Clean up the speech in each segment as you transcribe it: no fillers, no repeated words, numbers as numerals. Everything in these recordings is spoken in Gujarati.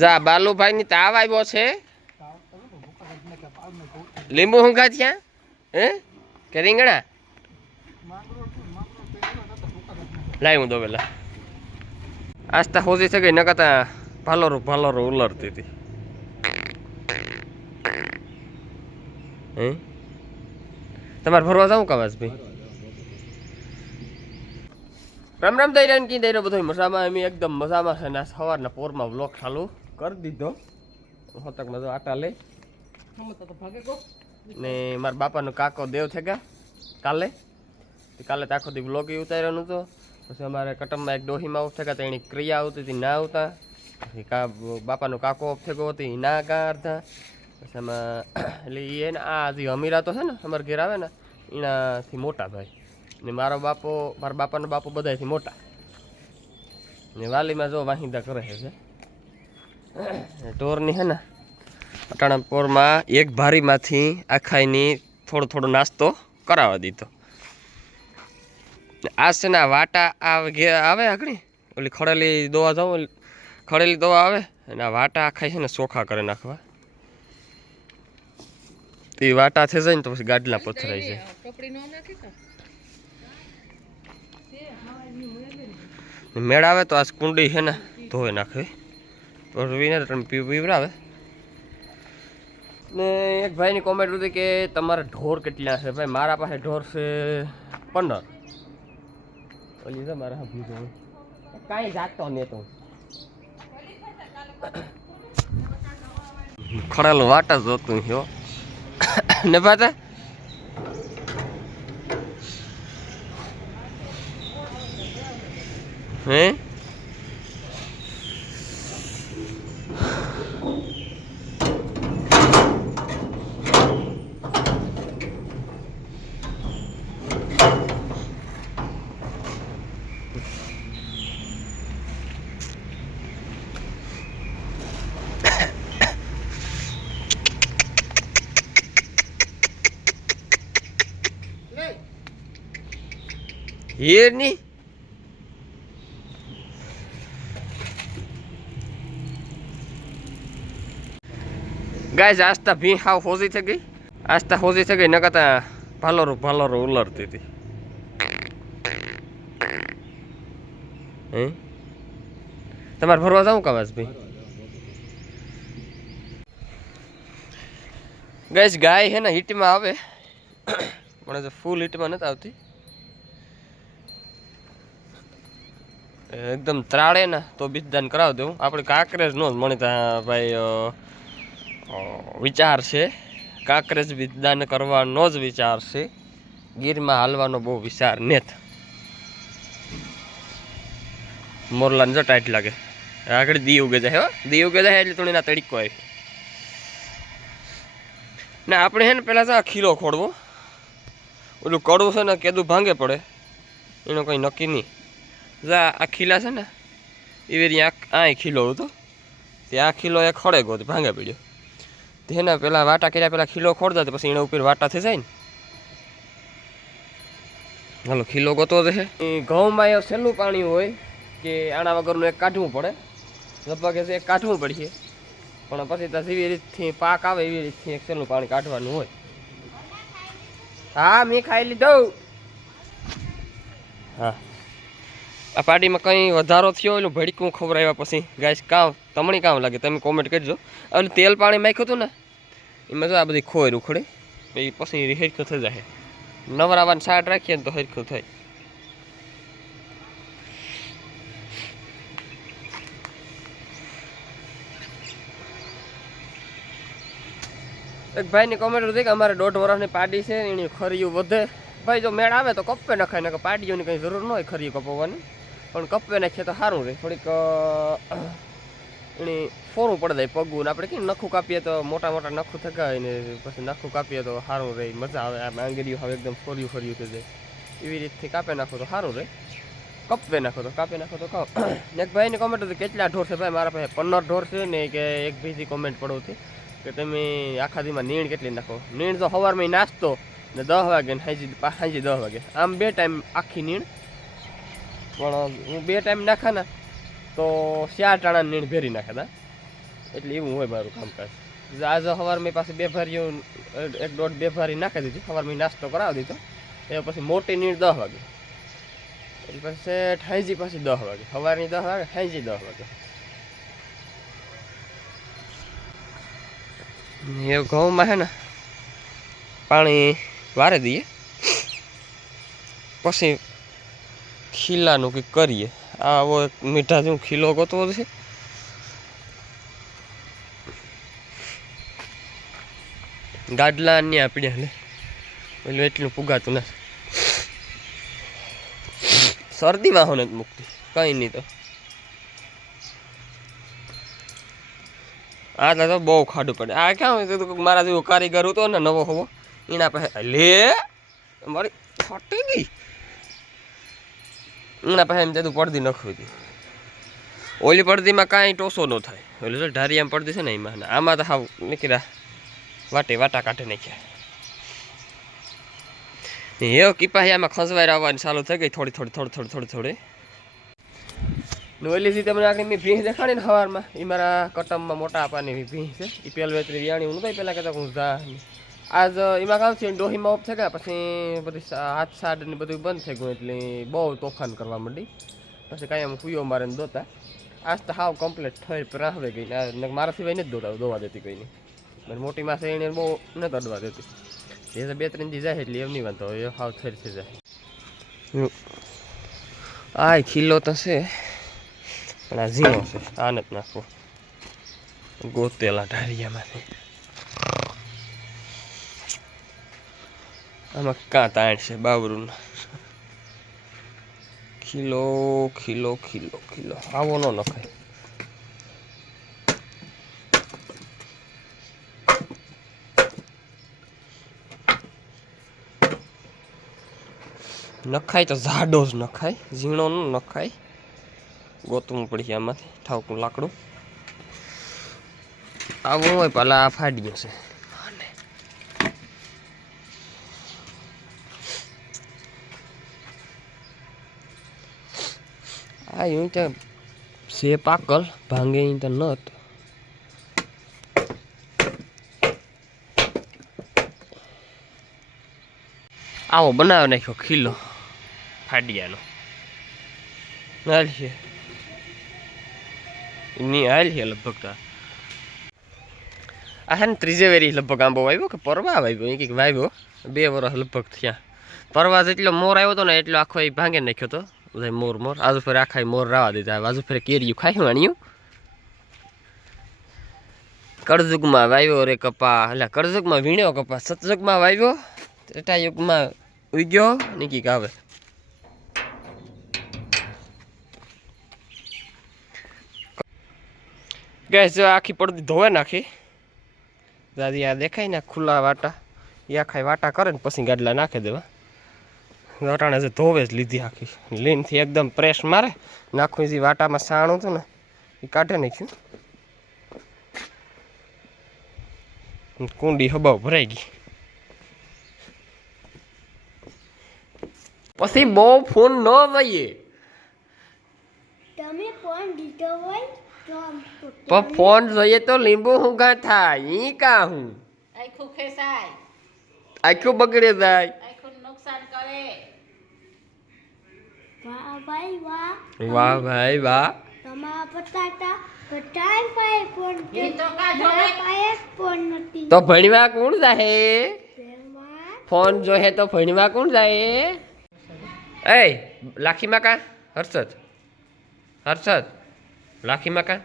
જા બાલુભાઈ ની તાવ આવ્યો છે. લીંબુ હુંકા ત્યાં હે કે રીંગણા લાવી હું દો પેલા આસ્તા હોજી થઈ ગઈ નકતા ભાલોરું ઉલરતી હતી. તમારે ફરવા જાઉં કાવાસ ભાઈ? રામ રામ દઈ રહ્યા કી દઈ રહ્યો બધો મજામાં. એમ એકદમ મજામાં છે ને સવારના પોરમાં વ્લોગ ચાલુ કરી દીધો. હોતક મજો આટા લઈ ને મારા બાપાનો કાકો દેવ થઈ ગયા કાલે તો આખો દી વ્લોગ ઉતાર્યો નતો. પછી અમારે કટમમાં એક ડોહીમાં ઓફ થઈ ગયા તો એની ક્રિયા આવતી હતી ના આવતા. પછી બાપાનો કાકો ઓફ થઈ ગયો હતી ના કા અડધા. પછી એમાં એટલે એ ને આ હજી અમીરા તો છે ને અમારે ઘેર આવે ને એનાથી મોટા ભાઈ ને મારા બાપાનો બાપો બધાથી મોટા ને વાલીમાં જો વાહિંદા કરે છે ઢોરની છે ને અટાણા પોરમાં એક ભારીમાંથી આખાઈની થોડો નાસ્તો કરાવવા દીધો. આ છે ને વાટા આવે આગળ ઓલી ખડેલી દવા જાઉં ખડેલી દવા આવે અને આ વાટા આખાઈ છે ને ચોખા કરી નાખવા. એ વાટા થઈ જાય ને તો પછી ગાડલા પથરાઈ જાય. મેળ આવે તો આ કુંડી છે ને ધોઈ નાખે પીને તમે પીવડાવે. ને એક ભાઈની કોમેન્ટ હતી કે તમારા ઢોર કેટલા છે? ભાઈ મારા પાસે ઢોર છે 15. ઓલી છે મારા બીજો કાંઈ જાતો ને તો ખરેલું વાટા જોતું છો ને પાતા હે હિરની ગાય આસ્તા ભી હાવ હોજી થઈ ગઈ. આસ્તા હોજી થઈ ગઈ નકતા ભાલોરું ઉલરતી હતી. તમારે ફરવા જાઉં કાવાસ ભાઈ? ગાય હે ને હીટમાં આવે પણ ફૂલ હીટમાં નથી આવતી. એકદમ ત્રાળે ને તો બીજદાન કરાવી દઉં. આપણે કાંકરેજ નો જ મને ત્યાં ભાઈ વિચાર છે. કાંકરેજ બીજદાન કરવાનો જ વિચાર છે. ગીરમાં હાલવાનો બહુ વિચાર નથી. મોરલાને જો ટાઈટ લાગે આગળ દી ઉગે જાય. દી ઉગે જાય એટલે થોડી ના તડીકો આવી ને આપણે છે ને પેલા તો આ ખીલો ખોડવો. ઓલું કડવું છે ને કેદું ભાંગે પડે એનું કંઈ નક્કી નહીં. આ ખીલા છે ને એવી આ ખીલો હતો તે આ ખીલો એક ખડે ગયો ભાંગે પડ્યો. તેના પેલા વાટા કર્યા પેલા ખીલો ખોડતા પછી એના ઉપર વાટા થઈ જાય ને. હાલો ખીલો ગોતો છે. ઘઉંમાં એ સહેલું પાણી હોય કે આના વગરનું એક કાઢવું પડે. લગભગ એક કાઢવું પડશે પણ પછી તો જેવી રીતથી પાક આવે એવી રીતથી એક સહેલું પાણી કાઢવાનું હોય. હા મેં ખાઈ લીધું. હા આ પાર્ટીમાં કંઈ વધારો થયો એનું ભડકું ખવડાવ્યા પછી ગાઈસ કામ તમને કામ લાગે તમે કોમેન્ટ કરજો. અને તેલ પાણી નાખ્યું હતું ને એમાં જો આ બધી ખોર ઉખડે એ પછી હરખું થઈ જાય. નવરાવાની સાટ રાખીએ ને તો હરખું થાય. એક ભાઈની કોમેન્ટ હતી કે અમારે 1.5 વર્ષની પાર્ટી છે એની ખરીયું વધે. ભાઈ જો મેળ આવે તો કપ્પે નખાય ને પાર્ટીઓની કંઈ જરૂર ન હોય ખરીયું કપાવવાની પણ કપ્પે નાખીએ તો સારું રહે. થોડીક એની ફોરું પડે જાય પગું. આપણે કેમ નખું કાપીએ તો મોટા નખું થકાય ને પછી નખું કાપીએ તો સારું રહે. મજા આવે. આ આંગળીઓ હવે એકદમ ફર્યું થઈ જાય એવી રીતથી કાપે નાખો તો સારું રહે. કપ્પે નાખો તો કાપે નાખો તો કહો. એક ભાઈની કોમેન્ટ હતી કેટલા ઢોર છે? ભાઈ મારા પાસે 15 ઢોર છે ને કે એક બીજી કોમેન્ટ પડવતી કે તમે આખા દીમાં નીણ કેટલી નાખો? નીણ તો સવારમાં નાસ્તો ને 10 વાગે ને સાંજે 10 વાગે આમ 2 ટાઈમ આખી નીણ. પણ હું 2 ટાઈમ નાખા ને તો 4 ટાણા નીણ ભેરી નાખ્યા હતા એટલે એવું હોય મારું કામકાજ. આજે સવાર મેં પાછી 2 ભારીઓ 1.5-2 ભારી નાખી દીધી. સવાર મેં નાસ્તો કરાવી દીધો. એ પછી મોટી નીંદ 10 વાગે, એટલે પછી ઠાઈજી પાછી 10 વાગે, સવારની 10 વાગે, ઠાઈજી 10 વાગે. એ ઘઉંમાં છે ને પાણી વારે દઈએ, પછી ખીલાનું કંઈક કરીએ. આવો એક મીઠા જેવું ખીલો ગોતવો છે. ગાડલા ને આપણે એટલે પેલું એટલું પુગાતું નથી. શરદી વાહો નથી મૂકતી, કંઈ નહીં. તો આ તો બહુ ખાડું પડે. આ ક્યાં હોય? મારા જેવો કારીગર હતો ને નવો હોવો, એના પાસે લે મારી ફટી ગઈ. એના પાસે એમ જતું પડદી નખવી હતી. ઓલી પડદીમાં કાંઈ ટોસો ન થાય. ઓલી ઢારિયામાં પડદી છે ને એમાં, આમાં તો હાવ નીકળ્યા વાટા કાઢે નાખ્યા. એ કીપાહિયામાં ખંસવાઈ આવવાની ચાલુ થઈ ગઈ થોડી. ઓલી રીતે મને આખી મેં ભીંસ દેખાડી ને સવારમાં, એ મારા કટમમાં મોટા આપાની ભીંસ છે. એ પેલ વેતરી વિયાણી હું નહોતા પહેલાં કહેતા હું જા. આજ એમાં કામ છે ડોહીમાં ઓફ થઈ ગયા, પછી બધી હાથ સાડ ને બધું બંધ થઈ ગયું, એટલે બહુ તોફાન કરવા માંડી. પછી કાંઈ આમ કુયો મારે ને દોતા. આજ તો હાવ કમ્પ્લીટ થઈ રાહવે ગઈ. મારા સિવાય નથી દોવા દેતી કોઈને. મોટી માસે એને બહુ નથી અડવા દેતી. એ તો 2-3 દી જાય એટલે એમ નહીં વાંધો, એ હાવ થઈ જાય. આ ખીલો તો છે પણ આ ઝીણો છે, આ નથી નાખવો. ગોતેલા ઢારિયામાંથી આમાં કાં તાણ છે બાવરું. ખીલો આવો ન નખાય. નખાય તો જાડો જ નખાય, ઝીણો ન નખાય. ગોતવું પડી આમાંથી ઠાવકું લાકડું. આવું હોય પેલા આ ફાડ્યું છે. આ એવું ત્યાં છે પાકલ, ભાંગે તો નત. આવો બનાવી નાખ્યો ખીલો ફાડિયાનો. હાલ છે નહીં, હાલ છે લગભગ. આ છે ને 3 વેરી લગભગ આંબો વાવ્યો કે પરવા વાવ્યો, એ કંઈક વાવ્યો 2 વર્ષ લગભગ થયા. પરવા જેટલો મોર આવ્યો હતો ને એટલો આખો એ ભાંગે નાખ્યો હતો બધા મોર. આજુ ફરે આખા મોર રાવા દીધા. આજુ ફરે કેરીયું ખાઈ વાણ્યું. કળજુગમાં વાવ્યો રે કપા, એટલે કળજુગમાં વીણ્યો કપા, સતયુગમાં વાવ્યો, ત્રેતાયુગમાં ઉગ્યો નીકીક આવે. ગેસ જો આખી પડતી ધોવે નાખી દાદી. આ દેખાય ને ખુલ્લા વાટા, એ આખા વાટા કરે ને પછી ગાડલા નાખી દેવા. વટાણે જે ધોવે જ લીધી આખી લીનથી એકદમ પ્રેસ મારે નાખું. જે વાટામાં સાણું હતું ને એ કાઢે નાખ્યું. કુંડી હબાવ ભરાઈ ગઈ. પછી બહુ ફોન ન વઈએ. તમે ફોન દીધો હોય પણ ફોન જોઈએ તો લીંબુ હું ગા થાય. ઈ કા હું આખું ખેસાય, આખું બગડે જાય, આખું નુકસાન કરે. વાહ ભાઈ વાહ, વાહ ભાઈ વાહ. તમારા બટાટા બટાઈ પાય ફોન એ તો કા જોવે પાય ફોન નથી. તો ભણવા કોણ જાય? તેમાં ફોન જોહે તો ભણવા કોણ જાય? એ લાખીમાં કા હર્ષદ લાખીમાં કા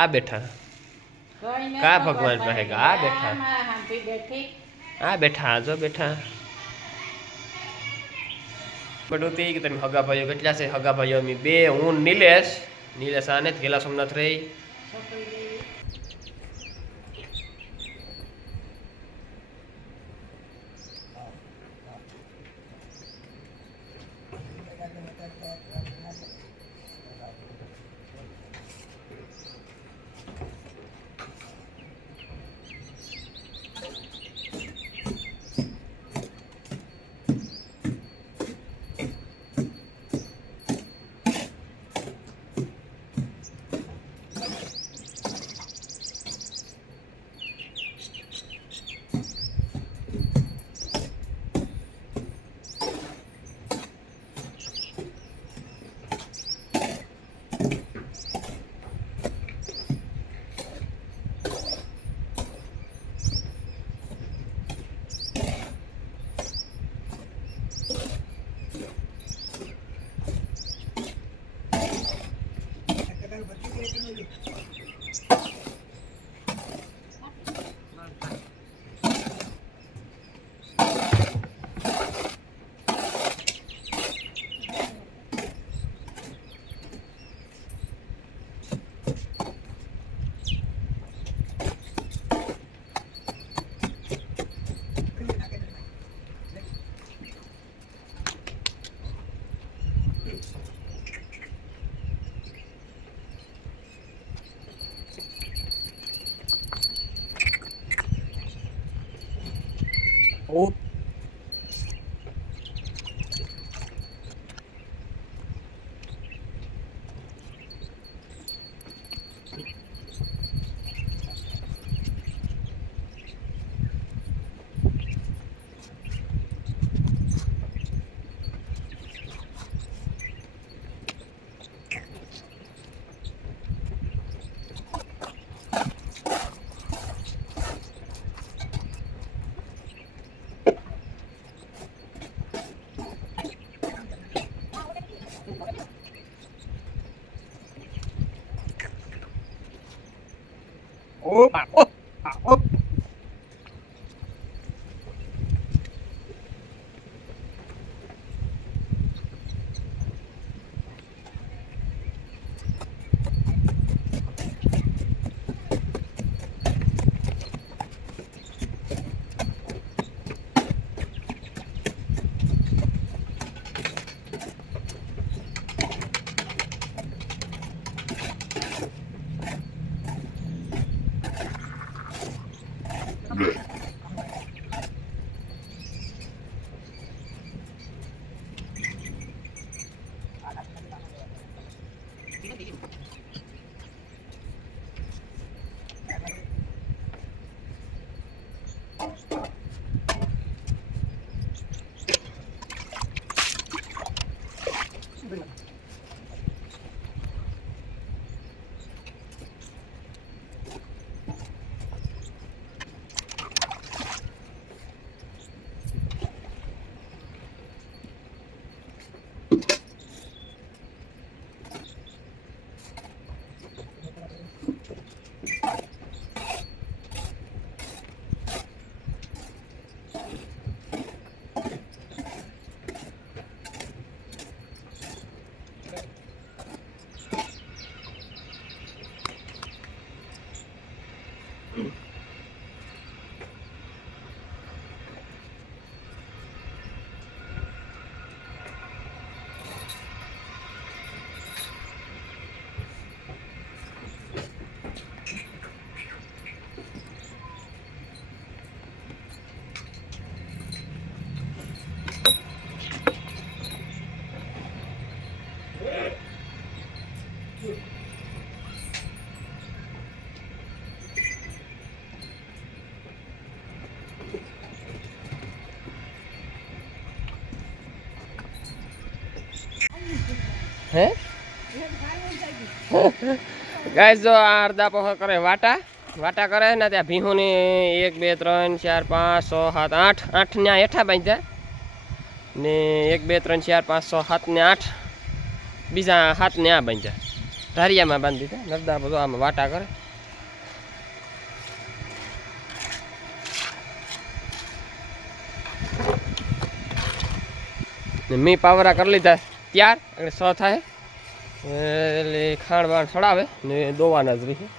આ બેઠા કા ભગવાન પાસે આ બેઠા, આ બેઠા, જો બેઠા. બધું તે કે તમે હગા ભાઈઓ કેટલા છે? હગા ભાઈઓ અમે 2, હું નીલેશ આને ગેલા સોમનાથ રહી. 오. 오, 오. હે ગાઈસ જો આ અડધા પોહા કરે વાટા વાટા કરે ને ત્યાં ભીહુની 1 2 3 4 5 6 7 8 8 ને હેઠા બાંધ્યા ને 1 2 3 4 5 6 7 ને 8 બીજા 7 ને આ બાંધ્યા ધારિયામાં બાંધી દીધા નરદા બધો આમાં વાટા કરે ને મી પાવરા કરી લીધા ત્યાર એટલે 6 થાય એટલે ખાંડ બાણ સડાવે ને દોવાના જ રહી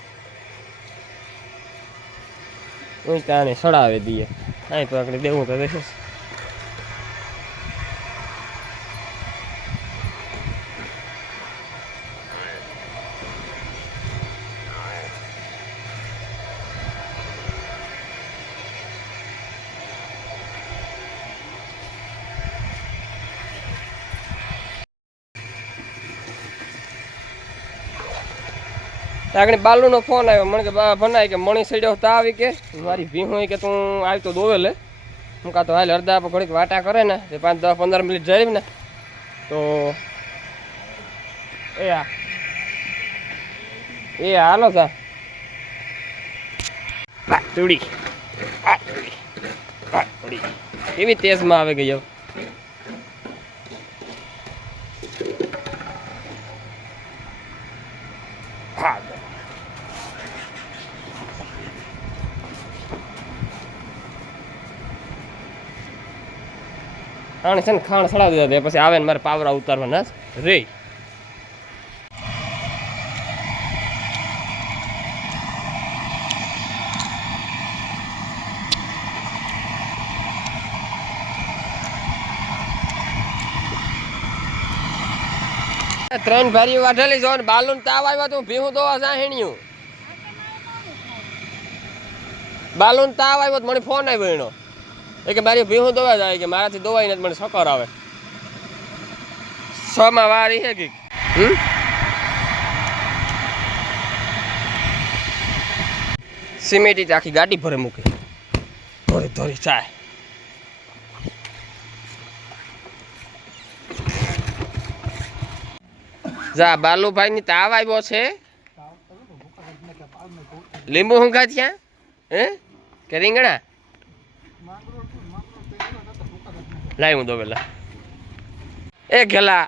ત્યાં સડાવે દઈએ અહીં તો આપણે દેવું તો દેશે આગળ બાલુનો ફોન આવ્યો મને કે ભણાય કે મણી સડ્યો તા આવી કે મારી ભીહું કે તું આવી તો દોવે લે હું કાં તો હાલ અડધા ઘડીક વાટા કરે ને તે 5 10 15 મિનિટ જઈ ને તો એ હાલો તા પાટુડી પાટુડી એવી તેજમાં આવે ગઈ હા આને છે ને ખાણ સડાવી દીધા પછી આવે ને મારે પાવરા ઉતારવાના રે. ત્રણ ભારી વાઢેલી જો ને બાલુન તાવ આવ્યો તો ભીહું દોવા જાહેણ્યું. બાલુન તાવ આવ્યો તો મને ફોન આવ્યો એનો એ કે મારી ભીહું દોવા જાય કે મારાથી દોવાઈ નથી મને સકર આવે 6 માં વારી હે કે સિમેન્ટ આખી ગાડી ભરે મૂકી ધોરી ધોરી ચાય. જા બાલુભાઈ ની તાવ આવ્યો છે. લીંબુ હુંગા ત્યાં હે કે રીંગણા લાવી હું દો પેલા એ ઘેલા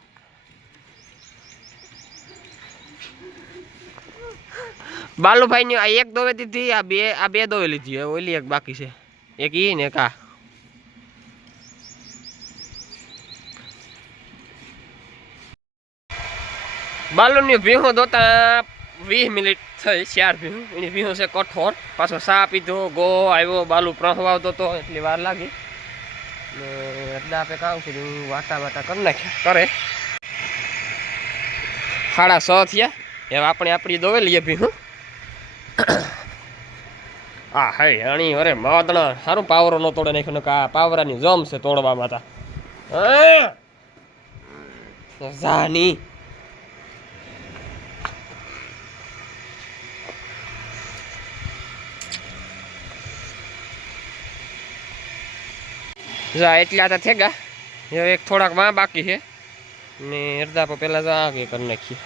બાલુભાઈ ની આ એક દોવે દીધી આ બે દોવે લીધી ઓલી એક બાકી છે એક ઈ ને એક આ. બાલુની ભીહું દોતા 20 મિનિટ થઈ 4 ભીહું એની ભીહું છે કઠોર પાછો સા પીધો ગો આવ્યો બાલુ પ્રહવાવતો તો એટલી વાર લાગી ને એટલે આપણે કામ કર્યું વાટા વાટા કરી નાખ્યા કરે 6:30 થયા હવે આપણે આપણી દોવે લઈએ ભીહું. હા હે અણી અરે માદણા સારું પાવરો નો તોડે નાખ્યો ને આ પાવરાની જમ છે તોડવામાં હતા જાની. જા એટલા તો થેગા હવે એક થોડાક માં બાકી છે ને અડધા પહેલાં જા કે કરી નાખીએ.